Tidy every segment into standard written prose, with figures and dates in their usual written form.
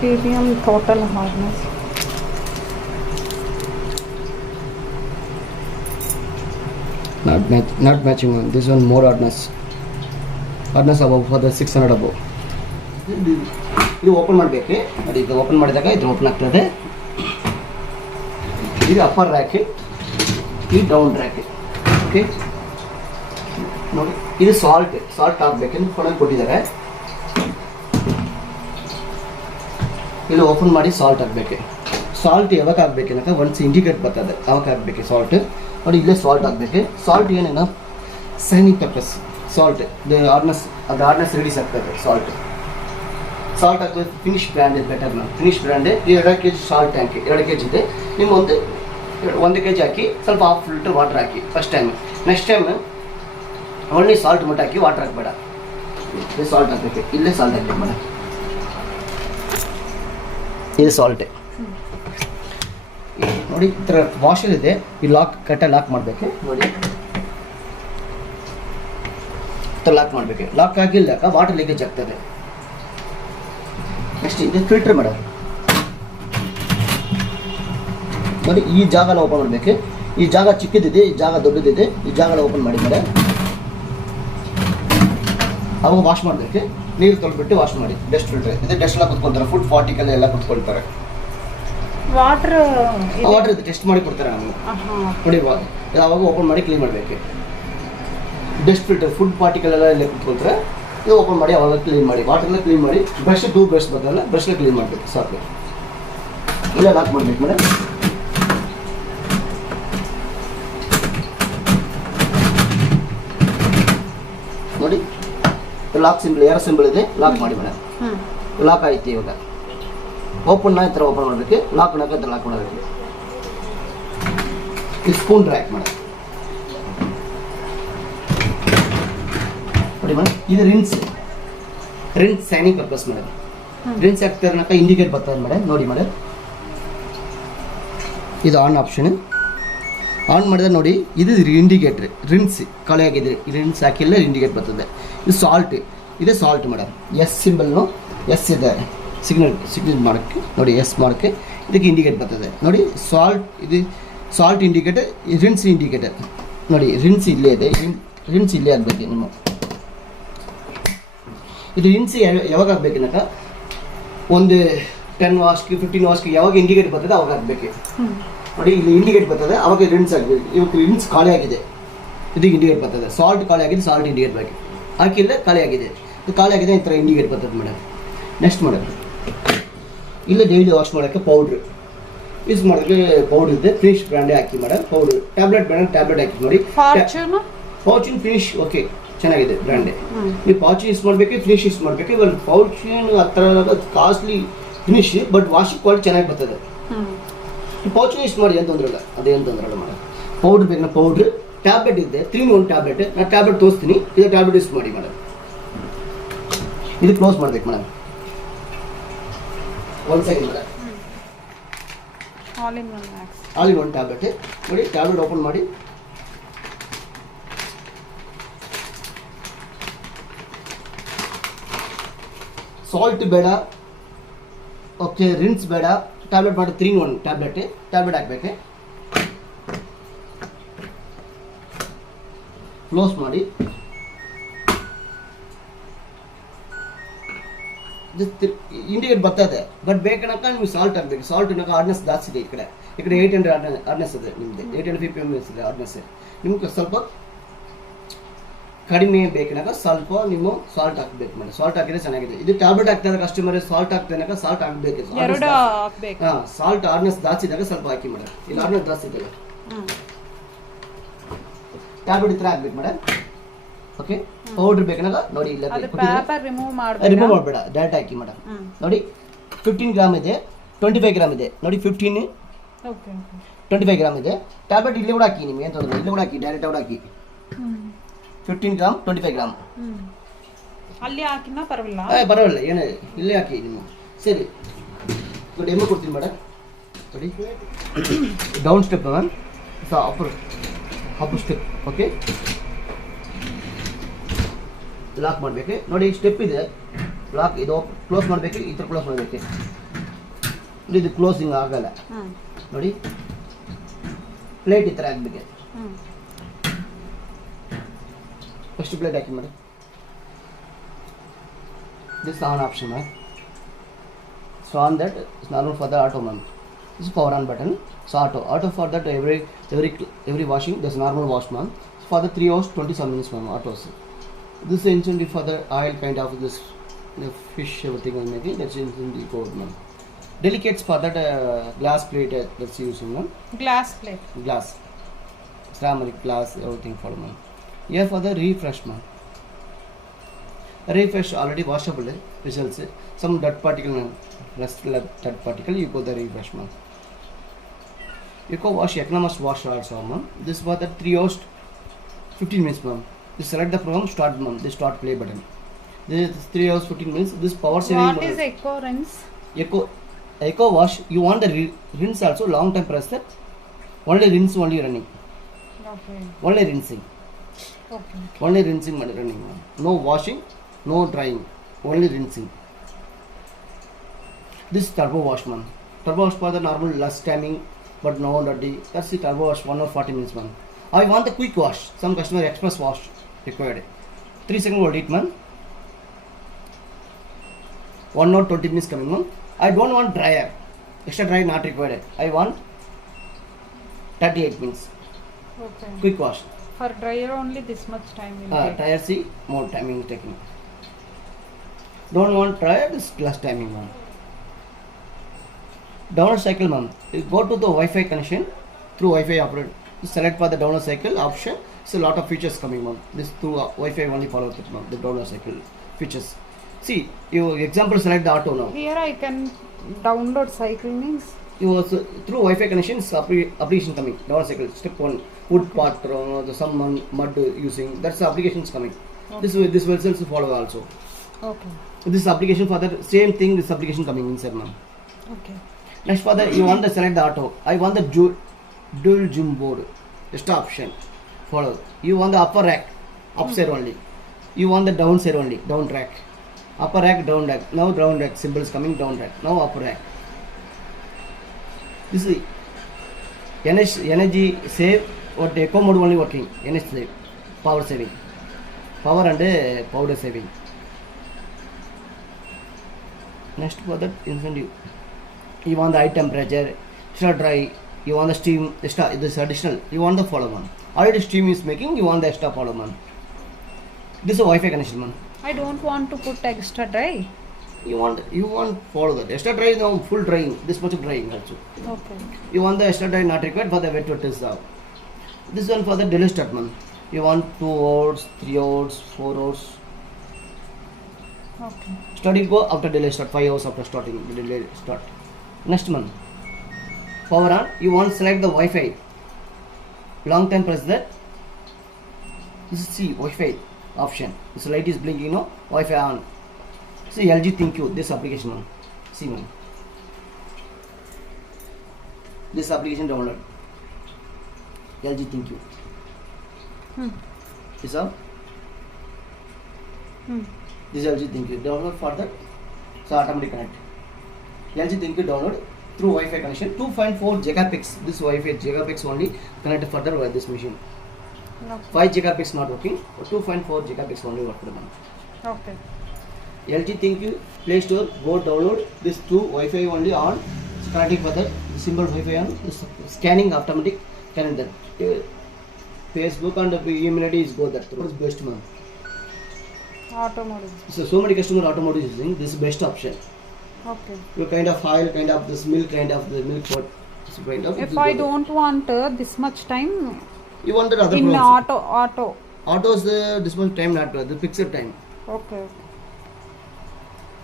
ppm total hardness. Not matching one. This one more hardness. Hardness above for the 600 above. ಇದು open ಮಾಡಬೇಕು. ನೋಡಿ ಇದು open ಮಾಡಿದಾಗ ಇದು ಓಪನ್ ಆಗ್ತದೆ. ಇದು ಅಪ್ಪರ್ ರ್ಯಾಕ್, ಇದು ಡೌನ್ ರ್ಯಾಕ್. ಓಕೆ ನೋಡಿ ಇದು ಸಾಲ್ಟ್ ಹಾಕಬೇಕೆಂದು ಫೋನಲ್ಲಿ ಕೊಟ್ಟಿದ್ದಾರೆ. ಇಲ್ಲಿ ಓಪನ್ ಮಾಡಿ ಸಾಲ್ಟ್ ಹಾಕಬೇಕು. ಸಾಲ್ಟ್ ಯಾವಾಗ ಹಾಕ್ಬೇಕೇನಕ ಒನ್ಸ್ ಇಂಡಿಕೇಟ್ ಬರ್ತದೆ ಅವಾಗ ಹಾಕಬೇಕು ಸಾಲ್ಟ್. ನೋಡಿ ಇಲ್ಲೇ ಸಾಲ್ಟ್ ಹಾಕಬೇಕು. ಸಾಲ್ಟ್ ಏನೇನು ಸೈನಿಕ್ ಪರ್ಪಸ್ ಸಾಲ್ಟ್ ಅದು ಹಾರ್ಡ್ನೆಸ್ ರಿಲೀಸ್ ಆಗ್ತದೆ. ಸಾಲ್ಟ್ ಹಾಕಿದ್ರೆ ಫಿನಿಶ್ ಬ್ರ್ಯಾಂಡ್ ಇದೆ ಬೆಟರ್. ನಾವು Finish brand 2 kg salt tank 2 kg ಇದೆ. ನಿಮ್ಮ 1 kg ಹಾಕಿ ಸ್ವಲ್ಪ ಹಾಫ್ ಲೀಟರ್ ವಾಟರ್ ಹಾಕಿ first time. Next time only salt ಮಟ್ಟ ಹಾಕಿ ವಾಟರ್ ಹಾಕಬೇಡ. ಇದು ಸಾಲ್ಟ್ ಹಾಕಬೇಕು. ಇಲ್ಲೇ ಸಾಲ್ಟ್ ಹಾಕಬೇಕು ಮೇಡಮ್. ಇದು ಸಾಲ್ಟ್ ನೋಡಿ. ಈ ಥರ ವಾಷರ್ ಇದೆ. ಈ ಲಾಕ್ ಮಾಡಬೇಕು. ನೋಡಿ ಲಾಕ್ ಮಾಡಬೇಕು. ಲಾಕ್ ಆಗಿಲ್ಲಕ ವಾಟರ್ ಲೀಕೇಜ್ ಆಗ್ತದೆ. ನೆಕ್ಸ್ಟ್ ಇದೆ ಫಿಲ್ಟರ್ ಮೇಡಮ್. ನೋಡಿ ಈ ಜಾಗನ ಓಪನ್ ಮಾಡಬೇಕು. ಈ ಜಾಗ ಚಿಕ್ಕದಿದೆ, ಈ ಜಾಗ ದೊಡ್ಡದಿದೆ. ಈ ಜಾಗನ ಓಪನ್ ಮಾಡಿ ಮೇಡಮ್. ಅವಾಗ ವಾಶ್ ಮಾಡಬೇಕು. ನೀರು ತೊಳ್ಬಿಟ್ಟು ವಾಶ್ ಮಾಡಿ. ಡಸ್ಟ್ ಫಿಲ್ಟರ್ ಇದೆ. ಡಸ್ಟ್ ಎಲ್ಲ ಕುತ್ಕೊಳ್ತಾರೆ. ಫುಡ್ ಪಾರ್ಟಿಕಲ್ ಎಲ್ಲ ಕುತ್ಕೊಳ್ತಾರೆ. ವಾಟರ್ ಇದು ಟೆಸ್ಟ್ ಮಾಡಿ ಕೊಡ್ತಾರೆ ನಮಗೆ. ನೋಡಿ ಯಾವಾಗ ಓಪನ್ ಮಾಡಿ ಕ್ಲೀನ್ ಮಾಡಬೇಕು. ಡಸ್ಟ್ ಫಿಲ್ಟರ್ ಫುಡ್ ಪಾರ್ಟಿಕಲ್ ಎಲ್ಲ ಕುತ್ಕೊಳ್ತಾರೆ. ಇದು ಓಪನ್ ಮಾಡಿ ಅವಾಗ ಕ್ಲೀನ್ ಮಾಡಿ. ವಾಟರ್ನ ಕ್ಲೀನ್ ಮಾಡಿ. ಬ್ರಷ್ 2 ಬ್ರಷ್ ಬರ್ತಲ್ಲ, ಬ್ರಷ್ನ ಕ್ಲೀನ್ ಮಾಡಬೇಕು ಸಾಕು. ಇಲ್ಲ ಲಾಕ್ ಮಾಡಬೇಕು ಮೇಡಮ್. ನೋಡಿ ಲಾಕ್ ಸಿಂಬಲ್ ಯಾರ ಸಿಂಬಲ್ ಇದೆ ಲಾಕ್ ಮಾಡಿ ಮೇಡಮ್. ಲಾಕ್ ಆಯ್ತು. ಇವಾಗ ಓಪನ್ನ ಈ ಥರ ಓಪನ್ ಮಾಡಬೇಕು. ಲಾಕ್ನ ಈ ಥರ ಲಾಕ್ ಮಾಡಬೇಕು. ಈ ಸ್ಪೂನ್ ರ್ಯಾಕ್ ಮೇಡಮ್. ನೋಡಿ ಮೇಡಮ್ ಇದು rinse shining purpose madam. Rinse ಹಾಕ್ತಾರನಕ ಇಂಡಿಕೇಟ್ ಬರ್ತದೆ ಮೇಡಮ್. ನೋಡಿ ಮೇಡಮ್ ಇದು ಆನ್ ಆಪ್ಷನ್. ಆನ್ ಮಾಡಿದ್ರೆ ನೋಡಿ ಇದು ಇಂಡಿಕೇಟ್ರ್. ರಿನ್ಸ್ ಖಾಲಿ ಆಗಿದೆ. ರಿನ್ಸ್ ಹಾಕಿಲ್ಲ ಇಂಡಿಕೇಟ್ ಬರ್ತದೆ. ಇದು ಇದೆ ಸಾಲ್ಟ್ ಮೇಡಮ್. ಎಸ್ ಸಿಂಬಲ್ನು ಎಸ್ ಇದೆ ಸಿಗ್ನಲ್ ಮಾಡೋಕ್ಕೆ. ನೋಡಿ ಎಸ್ ಮಾಡೋಕ್ಕೆ ಇದಕ್ಕೆ ಇಂಡಿಕೇಟ್ ಬರ್ತದೆ. ನೋಡಿ ಇದು ಸಾಲ್ಟ್ ಇಂಡಿಕೇಟರ್, ರಿನ್ಸ್ ಇಂಡಿಕೇಟರ್. ನೋಡಿ ರಿನ್ಸ್ ಇಲ್ಲೇ ಇದೆ. ರಿನ್ಸ್ ಇಲ್ಲೇ ಆಗಬೇಕು ನಿಮ್ಮ. ಇದು ರಿನ್ಸ್ ಯಾವಾಗ ಆಗಬೇಕನ್ನಕ ಒಂದು 10 ವಾಶ್ಗೆ 15 ವಾಶ್ಗೆ ಯಾವಾಗ ಇಂಡಿಕೇಟ್ ಬರ್ತದೆ ಅವಾಗ ಆಗಬೇಕು. ನೋಡಿ ಇಲ್ಲಿ ಇಂಡಿಕೇಟ್ ಬರ್ತದೆ ಅವಾಗ ರಿನ್ಸ್ ಆಗಬೇಕು. ಇವತ್ತು ರಿನ್ಸ್ ಖಾಲಿ ಆಗಿದೆ, ಇದಕ್ಕೆ ಇಂಡಿಕೇಟ್ ಬರ್ತದೆ. ಸಾಲ್ಟ್ ಖಾಲಿ ಆಗಿದೆ, ಸಾಲ್ಟ್ ಇಂಡಿಕೇಟ್ ಬೇಕು. ಹಾಕಿಲ್ಲ ಖಾಲಿ ಆಗಿದೆ, ಇದು ಖಾಲಿ ಆಗಿದೆ ಈ ಥರ ಇಂಡಿಕೇಟ್ ಬರ್ತದೆ ಮೇಡಮ್. ನೆಕ್ಸ್ಟ್ ಮೇಡಮ್ ಇಲ್ಲ ಡೈಲಿ ವಾಶ್ ಮಾಡೋಕ್ಕೆ ಪೌಡ್ರ್ ಯೂಸ್ ಮಾಡೋಕ್ಕೆ ಪೌಡ್ರ್ ಇದೆ. ಫಿನಿಶ್ ಬ್ರ್ಯಾಂಡೇ ಹಾಕಿ madam. Powder tablet brand tablet ಹಾಕಿ ನೋಡಿ. ಫಾರ್ಚೂನ್ ಫಿನಿಶ್ ಓಕೆ ಚೆನ್ನಾಗಿದೆ ಬ್ರ್ಯಾಂಡೇ. ನೀವು ಫಾರ್ಚೂನ್ ಯೂಸ್ ಮಾಡಬೇಕು, ಫಿನಿಶ್ ಯೂಸ್ ಮಾಡಬೇಕು. ಇವಾಗ ಫಾರ್ಚೂನ್ ಆ ಥರ costly Finish but washing quality ಚೆನ್ನಾಗಿ ಬರ್ತದೆ. ನೀವು ಫಾರ್ಚೂನ್ ಯೂಸ್ ಮಾಡಿ ಏನು ತೊಂದರೆ ಇಲ್ಲ, ಅದೇನು ತೊಂದರೆ ಇಲ್ಲ ಮೇಡಮ್. ಪೌಡ್ರ್ ಬೇಕು ನಾ ಪೌಡ್ರ್ ಟ್ಯಾಬ್ಲೆಟ್ ಇದೆ 3 in 1 ಟ್ಯಾಬ್ಲೆಟ್. ನಾನು ಟ್ಯಾಬ್ಲೆಟ್ ತೋರಿಸ್ತೀನಿ, ಇದು ಟ್ಯಾಬ್ಲೆಟ್ ಯೂಸ್ ಮಾಡಿ ಮೇಡಮ್. ಇದು ಕ್ಲೋಸ್ ಮಾಡಬೇಕು madam. 1 second madam. All in one tablet ನೋಡಿ. ಟ್ಯಾಬ್ಲೆಟ್ ಓಪನ್ ಮಾಡಿ. ಸಾಲ್ಟ್ ಬೇಡ, ಓಕೆ ರಿನ್ಸ್ ಬೇಡ. ಟ್ಯಾಬ್ಲೆಟ್ ಮಾಡಿ 3 in 1 ಟ್ಯಾಬ್ಲೆಟ್ ಹಾಕಬೇಕು. ಕ್ಲೋಸ್ ಮಾಡಿ. ಇಂಡಿಕೇಟ್ ಬರ್ತದೆ ಬಟ್ ಬೇಕನಕ ನೀವು ಸಾಲ್ಟ್ ಹಾಕಬೇಕು. ಸಾಲ್ಟ್ ಹಾರ್ಡ್ನೆಸ್ ಜಾಸ್ತಿ ಇದೆ. ಈ ಕಡೆ 800 ಹಾರ್ಡ್ನೆಸ್ ಇದೆ ನಿಮ್ಮದು. 800 ppm ಇದೆ ಹಾರ್ಡ್ನೆಸ್. ನಿಮ್ಗೆ ಸ್ವಲ್ಪ ಕಡಿಮೆ ಬೇಕನಾಗ ಸ್ವಲ್ಪ ನೀವು ಸಾಲ್ಟ್ ಹಾಕಬೇಕು ಮೇಡಮ್. ಸಾಲ್ಟ್ ಹಾಕಿದ್ರೆ ಚೆನ್ನಾಗಿದೆ. ಇದು ಟ್ಯಾಬ್ಲೆಟ್ ಹಾಕ್ತಾರೆ ಕಸ್ಟಮರ್, ಸಾಲ್ಟ್ ಹಾಕ್ತಾನಾಗ ಸಾಲ್ಟ್ ಹಾಕಬೇಕು. ಸಾಲ್ಟ್ ಹಾರ್ಡ್ನೆಸ್ ಜಾಸ್ತಿ ಇದ್ದಾಗ ಸ್ವಲ್ಪ ಹಾಕಿ ಮೇಡಮ್. ಇಲ್ಲಿ ಹಾರ್ಡ್ನೆಸ್ ಜಾಸ್ತಿ ಇದ್ದಾಗ ಟ್ಯಾಬ್ಲೆಟ್ ಈ ಥರ ಹಾಕ್ಬೇಕು ಮೇಡಮ್. ಓಕೆ ಪೌಡರ್ ಬೇಕನಾಗ ನೋಡಿ ಇಲ್ಲ ರಿಮೂವ್ ಮಾಡಬೇಡ, ಡೈರೆಕ್ಟ್ ಹಾಕಿ ಮೇಡಮ್. ನೋಡಿ 15 ಗ್ರಾಮ್ ಇದೆ, 25 ಗ್ರಾಮ್ ಇದೆ. ನೋಡಿ 15 25 ಗ್ರಾಮ್ ಇದೆ. ಟ್ಯಾಬ್ಲೆಟ್ ಇಲ್ಲಿ ಕೂಡ ಹಾಕಿ, ನಿಮ್ಗೆ ಏನು ತೊಂದರೆ ಇಲ್ಲಿ ಕೂಡ ಹಾಕಿ, ಡೈರೆಕ್ಟ್ ಕೂಡ ಹಾಕಿ. 15 ಗ್ರಾಮ್ 25 ಗ್ರಾಮ್ ಅಲ್ಲಿ ಹಾಕಿನ ಪರವಾಗಿಲ್ಲ, ಪರವಾಗಿಲ್ಲ ಏನೇ ಇಲ್ಲೇ ಹಾಕಿ ನೀವು. ಸರಿ ನೋಡಿ ಎಮ್ಮೆ ಕೊಡ್ತೀನಿ ಮೇಡಮ್. ನೋಡಿ down step ma'am. So upper step. Okay. Lock ಮಾಡಬೇಕು ನೋಡಿ. ಸ್ಟೆಪ್ ಇದೆ, ಲಾಕ್ ಇದು ಕ್ಲೋಸ್ ಮಾಡಬೇಕು, ಈ ಥರ ಕ್ಲೋಸ್ ಮಾಡಬೇಕು. ಇದು ಕ್ಲೋಸಿಂಗ್ ಆಗಲ್ಲ ನೋಡಿ. ಪ್ಲೇಟ್ ಈ ಥರ ಹಾಕ್ಬೇಕು. ಫಸ್ಟ್ ಪ್ಲೇಟ್ ಹಾಕಿ ಮಾಡಿ. This on option ma'am. So on that it's normal for the auto ma'am. This is power on button. So auto for that every washing there's normal wash ma'am. For the 3 hours 27 minutes ma'am autos. This is instantly for the oil kind of this the fish everything I'm making, that's instantly code ma'am. Delicates for that glass plate that's using ma'am. Glass plate. Glass. Ceramic glass everything for ma'am. Here for the refresh ma'am. Refresh already washable results. Some dirt particle ma'am. Less dirt particle you go the refresh ma'am. You go wash economous wash also ma'am. This for the 3 hours 15 minutes ma'am. You select the program start ma'am. This start play button. This is 3 hours 15 minutes. This power saving. What is echo rinse? Echo wash. You want the rinse also long time press that. Only rinse only running. Okay. Only rinsing. Okay. Only rinsing running ma'am. No washing, no drying. Only rinsing. This turbo wash ma'am. Turbo wash for the normal less timing but no dirty. That's the turbo wash 1 hour 40 minutes ma'am. I want the quick wash. Some customer express wash required. 3 seconds will it ma'am. 1 hour 20 minutes coming ma'am. I don't want dryer. Extra dryer not required. I want 38 minutes. Okay. Quick wash. For dryer only this much time will take. Dryer see more timing taking. Don't want dryer, this less timing ma'am. Download cycle ma'am. You go to the Wi-Fi connection through Wi-Fi operator. You select for the download cycle option. It's a lot of features coming ma'am. This through Wi-Fi only follow it ma'am. The download cycle features. See, you example select the auto now. Here I can download cycle means. You also through Wi-Fi connection application coming. Download cycle step 1 wood part the some mud using. That's the applications coming. Okay. This will also follow also. Okay. This application for the same thing. This application coming inside ma'am. Okay. Next for the you want to select the auto. I want the dual zoom board. Just option. Follow. You want the upper rack, upside only. You want the downside only, down rack. Upper rack, down rack. Now down rack symbol is coming, down rack. Now upper rack. This is energy save. What eco mode only working. Energy save, power saving, power and powder saving. Next for that incentive. You want the high temperature, extra dry, you want the steam, extra, this additional, you want the follow one. Already steam is making, you want the extra follow one. This is a Wi-Fi connection man. I don't want to put extra dry. You want follow that. Extra dry is now full drying, this much of drying also. Okay. You want the extra dry not required for the wet is out. This one for the delay start man. You want 2 hours, 3 hours, 4 hours. Okay. Starting go after delay start, 5 hours after starting the delay start. Next one, power on. You want select the Wi-Fi. Long time press that. This is see Wi-Fi option. This light is blinking. No Wi-Fi on. See LG Think You. This application on. See man. This application download. LG Think You. This up. This LG Think You. Download for that. So automatic connect. LG Think You download through Wi-Fi connection. 2.4 gigapix. This Wi-Fi gigapix only connected further with this machine. Okay. 5 gigapix not working. 2.4 gigapix only work for them. Okay. LG Think You Play Store. Go download this through Wi-Fi only on. It's connecting further. The symbol Wi-Fi on. This scanning automatic calendar. Facebook and email ID is go that through. It's best man. Automotive. So many customer automotive using this best option. Okay. You kind of oil, kind of this milk, kind of the milk pot. Kind of If I don't want this much time you want the other in programs. auto. Autos this much time not the fixed time. Okay.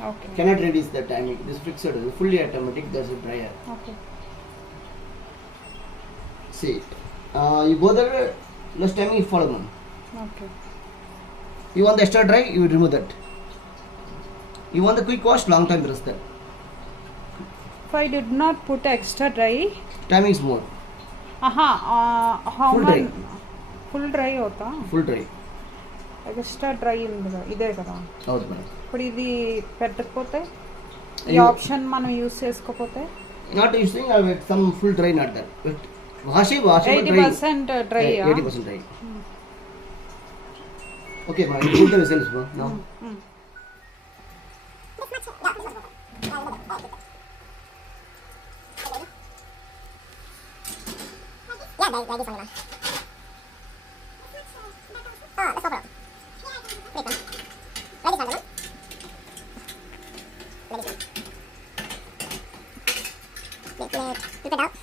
Okay. Cannot reduce the timing. This fixed fully automatic. That's a dryer. Okay. See, you go there less timing you follow man. Okay. You want the extra dry, you remove that. You want the quick wash, long time rest that. If I did not put extra dry, Timing is more. हाँ how Full dry. Full dry అవుతా full dry. Extra dry ఉంది కదా ఇదే కదా. అవును madam. ఇప్పుడు ఇది పెట్టకపోతే ఈ ఆప్షన్ మనం యూస్ చేసుకోకపోతే not using some full dry not that wash 80% dry 80% dry. Okay మా ఇంకొక రిజల్ట్స్ బా now Yeah, like this one. Oh, let's go for it. Wait, one. Like this one, no? Like this one. Flip it out.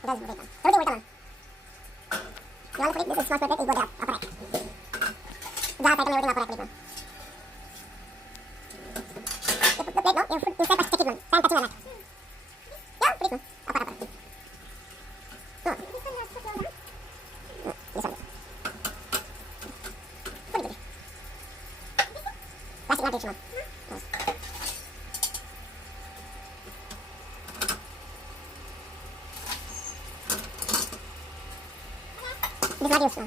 It does break down. Everything will come on. You want to put it, this is small put it, you go there, upright. That item, everything upright, please, no? You put the plate, no? You step by stick it, no? Stand touching on that. Yeah, please, no? Upright. No. This one has to go down? No, this one. Put it. Plastic not rich, no? Yes. This is not used, no?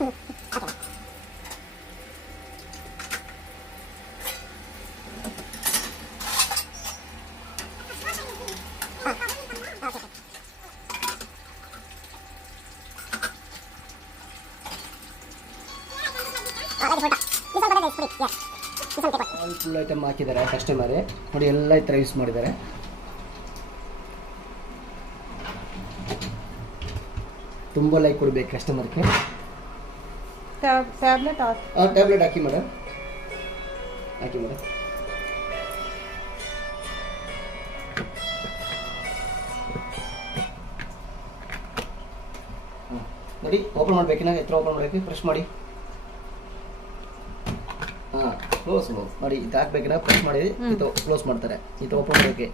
Okay. All full item ಹಾಕಿದ್ದಾರೆ customer ನೋಡಿ, ಎಲ್ಲ ಈ ಥರ use ಮಾಡಿದ್ದಾರೆ. ತುಂಬ like ಕೊಡಬೇಕು ಕಸ್ಟಮರ್ಗೆ. Tablet tablet ಹಾಕಿ madam, ಹಾಕಿ madam. ನೋಡಿ ಓಪನ್ ಮಾಡಬೇಕಿನ ಎತ್ತರ ಓಪನ್ ಮಾಡಬೇಕು, ಪ್ರೆಸ್ ಮಾಡಿ. ಹಾಂ ಕ್ಲೋಸ್ ಮಾಡಿ, ಇದು ಹಾಕ್ಬೇಕಿನ ಪ್ರೆಸ್ ಮಾಡಿ ಇದು ಕ್ಲೋಸ್ ಮಾಡ್ತಾರೆ. ಇದು ಓಪನ್ ಮಾಡಬೇಕು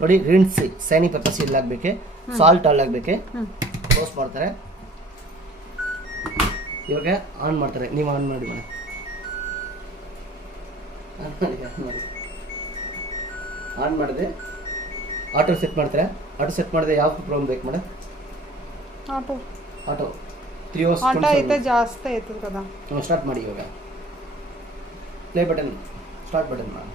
ನೋಡಿ, ರಿನ್ಸ್ ಸೈನಿಂಗ್ ಪರ್ಪಸ್ ಇಲ್ಲಿ ಹಾಕ್ಬೇಕು, ಸಾಲ್ಟ್ ಅಲ್ಲಿ ಹಾಕ್ಬೇಕು, ಕ್ಲೋಸ್ ಮಾಡ್ತಾರೆ. ಇವಾಗ ಆನ್ ಮಾಡ್ತಾರೆ, ನೀವು ಆನ್ ಮಾಡಿ ಮೇಡಮ್. ಆನ್ ಮಾಡಿದೆ ಆಟೋ ಸೆಟ್ ಮಾಡ್ತಾರೆ. ಆಟೋ ಸೆಟ್ ಮಾಡಿದೆ ಯಾವ ಪ್ರಾಬ್ಲಮ್ ಬೇಕು ಮೇಡಮ್? ಆಟೋ 3 hours ಆಟೋ అయితే ಜಾಸ್ತಿ ಆಯ್ತದ కదా. ಸ್ಟಾರ್ಟ್ ಮಾಡಿ. ಇವಾಗ ಪ್ಲೇ ಬಟನ್, ಸ್ಟಾರ್ಟ್ ಬಟನ್ ಮಾಡಿ.